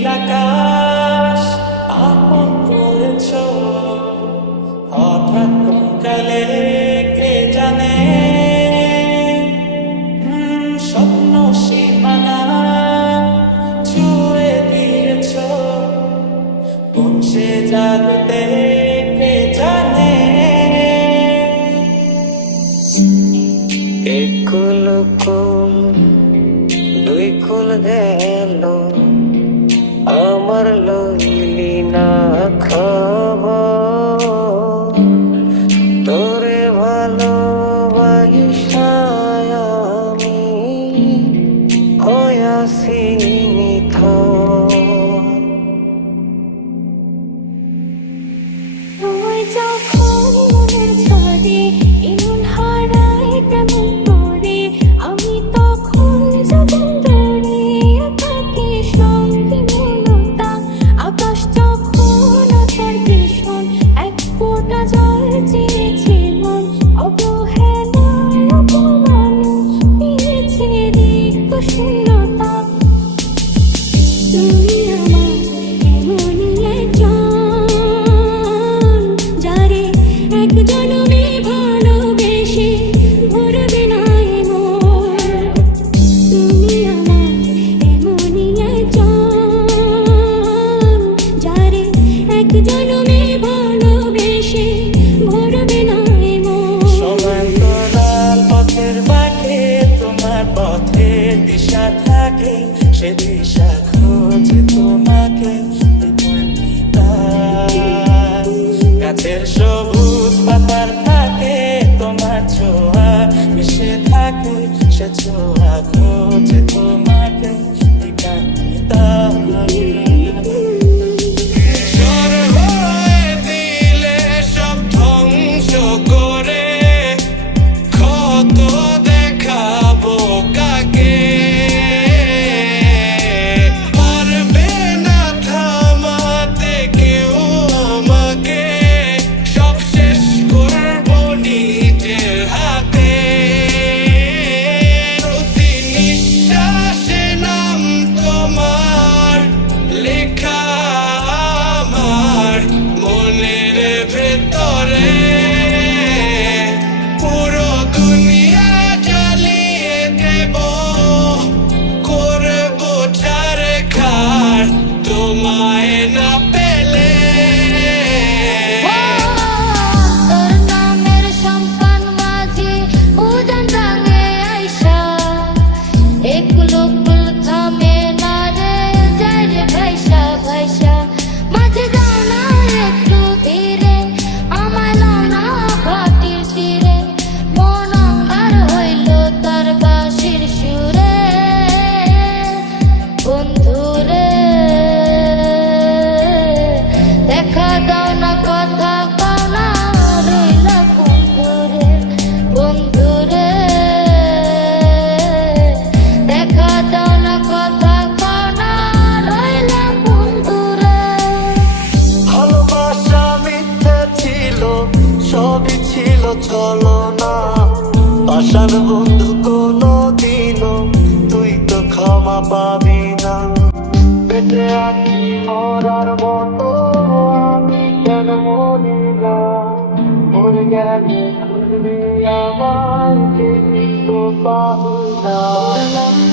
নীল আকাশ আপন করেছ হঠাৎ কোন কালে কে জানে স্বপ্ন সীমানা ছুঁয়ে দিয়েছ কোন সে জাদুতে কে জানে এক কুল কুল দুই কুল গেল আমার লইলি না খবর তোরে ভালোবাসায় আমি হইয়াছি নিথর তুই যখন মনের ঝড়ে এমন হারায় তেমন করে আমি তখন যতন্ত্রে থাকি সঙ্গে মূলতা আকাশ যখন আছাড় ভীষণ এক ফোঁটা জল চেয়েছে মন অবহেলায় অপমান পেয়েছে রিক্ত শূন্যতা তুমি আমার এমনই একজন যারে এক জনমে ভালোবেসে ভরবে না এ মন তুমি আমার এমনই একজন যারে এক জনমে ভালোবেসে ভরবে না এ মন সমান্তরাল পথের বাঁকে তোমার পথের দিশা থাকে সে দিশা খোঁজে তোমাকে গাছের সবুজ পাতার থাকে তোমার ছোঁয়া মিশে থাকে সে ছোঁয়া খোঁজে তোমাকে সবই ছিল ছলনা পাষাণ বন্ধু কোনদিনও তুই তো ক্ষমা পাবি না বেঁচে আছি মরার মতো আমি কেন মরি না মরে গেলে খুঁজবি আমার কিন্তু পাবি না